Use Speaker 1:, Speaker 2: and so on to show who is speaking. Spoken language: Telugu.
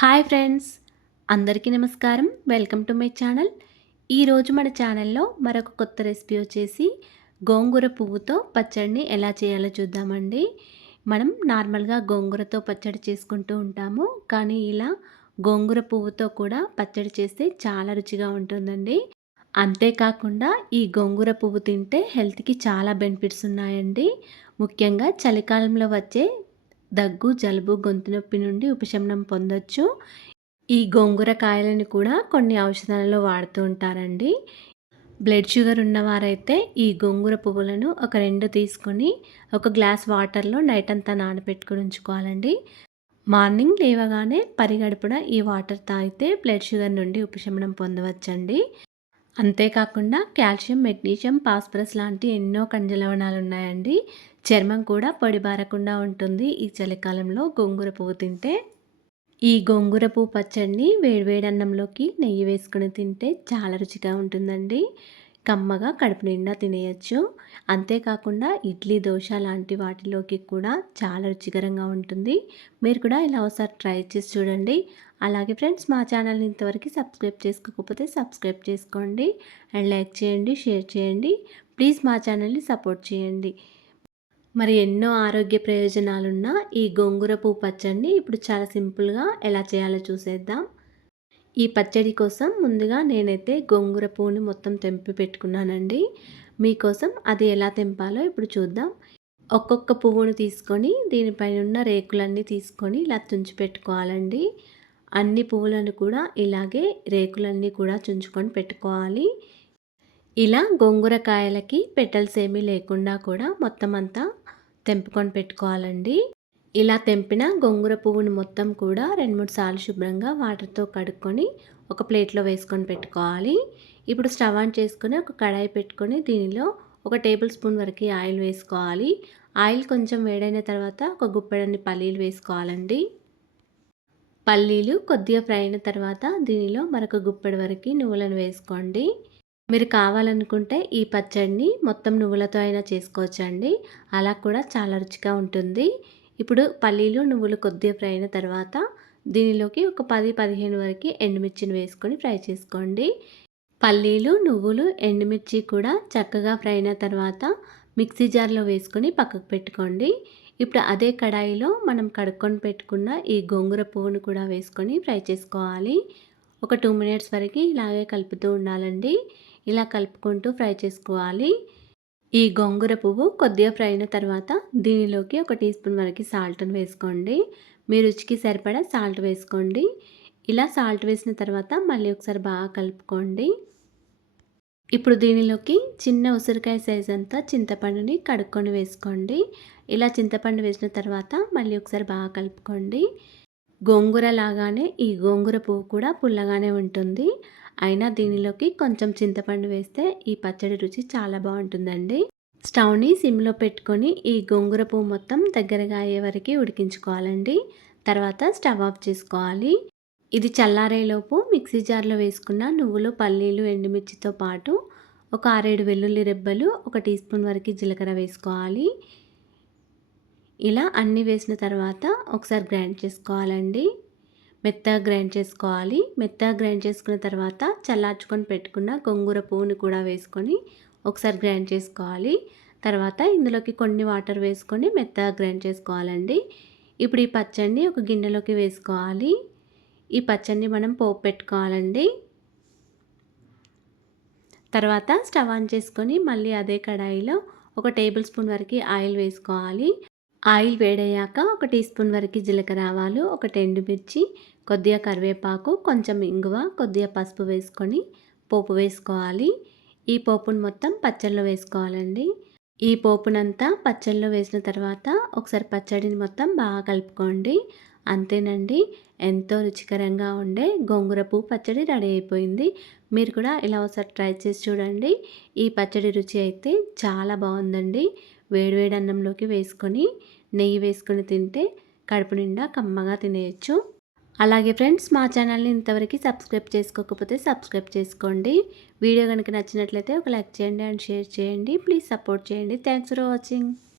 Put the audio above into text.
Speaker 1: హాయ్ ఫ్రెండ్స్ అందరికీ నమస్కారం. Welcome to my channel. ఈరోజు మన ఛానల్లో మరొక కొత్త రెసిపీ వచ్చేసి గోంగూర పువ్వుతో పచ్చడిని ఎలా చేయాలో చూద్దామండి. మనం నార్మల్గా గోంగూరతో పచ్చడి చేసుకుంటూ ఉంటాము కానీ ఇలా గోంగూర పువ్వుతో కూడా పచ్చడి చేస్తే చాలా రుచిగా ఉంటుందండి. అంతేకాకుండా ఈ గోంగూర పువ్వు తింటే హెల్త్కి చాలా బెనిఫిట్స్ ఉన్నాయండి. ముఖ్యంగా చలికాలంలో వచ్చే దగ్గు జలుబు గొంతు నొప్పి నుండి ఉపశమనం పొందొచ్చు. ఈ గోంగూర కాయలను కూడా కొన్ని ఔషధాలలో వాడుతూ ఉంటారండి. బ్లడ్ షుగర్ ఉన్నవారైతే ఈ గోంగూర పువ్వులను ఒక రెండు తీసుకొని ఒక గ్లాస్ వాటర్లో నైట్ అంతా నానబెట్టుకుని ఉంచుకోవాలండి. మార్నింగ్ లేవగానే పరిగడుపున ఈ వాటర్ తాగితే బ్లడ్ షుగర్ నుండి ఉపశమనం పొందవచ్చండి. అంతేకాకుండా కాల్షియం మెగ్నీషియం పాస్పరస్ లాంటి ఎన్నో కంజలవణాలు ఉన్నాయండి చర్మం కూడా పొడిబారకుండా ఉంటుంది. ఈ చలికాలంలో గోంగూర పువ్వు తింటే ఈ గోంగూర పువ్వు పచ్చడిని వేడివేడి అన్నంలోకి నెయ్యి వేసుకుని తింటే చాలా రుచిగా ఉంటుందండి. కమ్మగా కడుపు నిండా తినేయచ్చు. అంతేకాకుండా ఇడ్లీ దోశ లాంటి వాటిలోకి కూడా చాలా రుచికరంగా ఉంటుంది. మీరు కూడా ఇలా ఒకసారి ట్రై చేసి చూడండి. అలాగే ఫ్రెండ్స్ మా ఛానల్ని ఇంతవరకు సబ్స్క్రైబ్ చేసుకోకపోతే సబ్స్క్రైబ్ చేసుకోండి. అండ్ లైక్ చేయండి షేర్ చేయండి. ప్లీజ్ మా ఛానల్ని సపోర్ట్ చేయండి. మరి ఎన్నో ఆరోగ్య ప్రయోజనాలున్న ఈ గోంగూర పువ్వు పచ్చడిని ఇప్పుడు చాలా సింపుల్గా ఎలా చేయాలో చూసేద్దాం. ఈ పచ్చడి కోసం ముందుగా నేనైతే గోంగూర పువ్వుని మొత్తం తెంపి పెట్టుకున్నానండి. మీకోసం అది ఎలా తెంపాలో ఇప్పుడు చూద్దాం. ఒక్కొక్క పువ్వును తీసుకొని దీనిపైన ఉన్న రేకులన్నీ తీసుకొని ఇలా తుంచి పెట్టుకోవాలండి. అన్ని పువ్వులను కూడా ఇలాగే రేకులన్నీ కూడా చుంచుకొని పెట్టుకోవాలి. ఇలా గోంగూర కాయలకి పెటల్స్ ఏమీ లేకుండా కూడా మొత్తం అంతా తెంపుకొని పెట్టుకోవాలండి. ఇలా తెంపిన గోంగూర పువ్వుని మొత్తం కూడా రెండు మూడు సార్లు శుభ్రంగా వాటర్తో కడుక్కొని ఒక ప్లేట్లో వేసుకొని పెట్టుకోవాలి. ఇప్పుడు స్టవ్ ఆన్ చేసుకొని ఒక కడాయి పెట్టుకొని దీనిలో ఒక టేబుల్ స్పూన్ వరకు ఆయిల్ వేసుకోవాలి. ఆయిల్ కొంచెం వేడైన తర్వాత ఒక గుప్పెడన్ని పల్లీలు వేసుకోవాలండి. పల్లీలు కొద్దిగా ఫ్రై అయిన తర్వాత దీనిలో మరొక గుప్పెడు వరకు నువ్వులను వేసుకోండి. మీరు కావాలనుకుంటే ఈ పచ్చడిని మొత్తం నువ్వులతో అయినా చేసుకోవచ్చండి. అలా కూడా చాలా రుచిగా ఉంటుంది. ఇప్పుడు పల్లీలు నువ్వులు కొద్దిగా ఫ్రై అయిన తర్వాత దీనిలోకి ఒక పది పదిహేను వరకు ఎండుమిర్చిని వేసుకొని ఫ్రై చేసుకోండి. పల్లీలు నువ్వులు ఎండుమిర్చి కూడా చక్కగా ఫ్రై అయిన తర్వాత మిక్సీ జార్లో వేసుకొని పక్కకు పెట్టుకోండి. ఇప్పుడు అదే కడాయిలో మనం కడుక్కొని పెట్టుకున్న ఈ గోంగూర పువ్వును కూడా వేసుకొని ఫ్రై చేసుకోవాలి. ఒక టూ మినిట్స్ వరకు ఇలాగే కలుపుతూ ఉండాలండి. ఇలా కలుపుకుంటూ ఫ్రై చేసుకోవాలి. ఈ గోంగూర పువ్వు కొద్దిగా ఫ్రై అయిన తర్వాత దీనిలోకి ఒక టీ స్పూన్ వరకు సాల్ట్ని వేసుకోండి. మీ రుచికి సరిపడా సాల్ట్ వేసుకోండి. ఇలా సాల్ట్ వేసిన తర్వాత మళ్ళీ ఒకసారి బాగా కలుపుకోండి. ఇప్పుడు దీనిలోకి చిన్న ఉసిరికాయ సైజ్ అంతా చింతపండుని కడుక్కొని వేసుకోండి. ఇలా చింతపండు వేసిన తర్వాత మళ్ళీ ఒకసారి బాగా కలుపుకోండి. గోంగూర లాగానే ఈ గోంగూర పువ్వు కూడా పుల్లగానే ఉంటుంది. అయినా దీనిలోకి కొంచెం చింతపండు వేస్తే ఈ పచ్చడి రుచి చాలా బాగుంటుందండి. స్టవ్ని సిమ్లో పెట్టుకొని ఈ గోంగూర పువ్వు మొత్తం దగ్గరగా అయ్యే వరకు ఉడికించుకోవాలండి. తర్వాత స్టవ్ ఆఫ్ చేసుకోవాలి. ఇది చల్లారేలోపు మిక్సీ జార్లో వేసుకున్న నువ్వులు పల్లీలు ఎండుమిర్చితో పాటు ఒక ఆరేడు వెల్లుల్లి రెబ్బలు ఒక టీ స్పూన్ వరకు జీలకర్ర వేసుకోవాలి. ఇలా అన్నీ వేసిన తర్వాత ఒకసారి గ్రైండ్ చేసుకోవాలండి. మెత్తగా గ్రైండ్ చేసుకోవాలి. మెత్తగా గ్రైండ్ చేసుకున్న తర్వాత చల్లార్చుకొని పెట్టుకున్న గొంగూర పువ్వుని కూడా వేసుకొని ఒకసారి గ్రైండ్ చేసుకోవాలి. తర్వాత ఇందులోకి కొన్ని వాటర్ వేసుకొని మెత్తగా గ్రైండ్ చేసుకోవాలండి. ఇప్పుడు ఈ పచ్చడిని ఒక గిన్నెలోకి వేసుకోవాలి. ఈ పచ్చడిని మనం పోపు పెట్టుకోవాలండి. తర్వాత స్టవ్ ఆన్ చేసుకొని మళ్ళీ అదే కడాయిలో ఒక టేబుల్ స్పూన్ వరకు ఆయిల్ వేసుకోవాలి. ఆయిల్ వేడయ్యాక ఒక టీ స్పూన్ వరకు జీలకర్ర ఆవాలు ఒక మిర్చి కొద్దిగా కరివేపాకు కొంచెం ఇంగువ కొద్దిగా పసుపు వేసుకొని పోపు వేసుకోవాలి. ఈ పోపును మొత్తం పచ్చళ్ళలో వేసుకోవాలండి. ఈ పోపునంతా పచ్చళ్ళలో వేసిన తర్వాత ఒకసారి పచ్చడిని మొత్తం బాగా కలుపుకోండి. అంతేనండి. ఎంతో రుచికరంగా ఉండే గోంగూర పువ్వు పచ్చడి రెడీ అయిపోయింది. మీరు కూడా ఇలా ఒకసారి ట్రై చేసి చూడండి. ఈ పచ్చడి రుచి అయితే చాలా బాగుందండి. వేడివేడి అన్నంలోకి వేసుకొని నెయ్యి వేసుకొని తింటే కడుపు నిండా కమ్మగా తినేయచ్చు. అలాగే ఫ్రెండ్స్ మా ఛానల్ని ఇంతవరకు సబ్స్క్రైబ్ చేసుకోకపోతే సబ్స్క్రైబ్ చేసుకోండి. వీడియో కనుక నచ్చినట్లయితే ఒక లైక్ చేయండి అండ్ షేర్ చేయండి. ప్లీజ్ సపోర్ట్ చేయండి. Thanks for watching.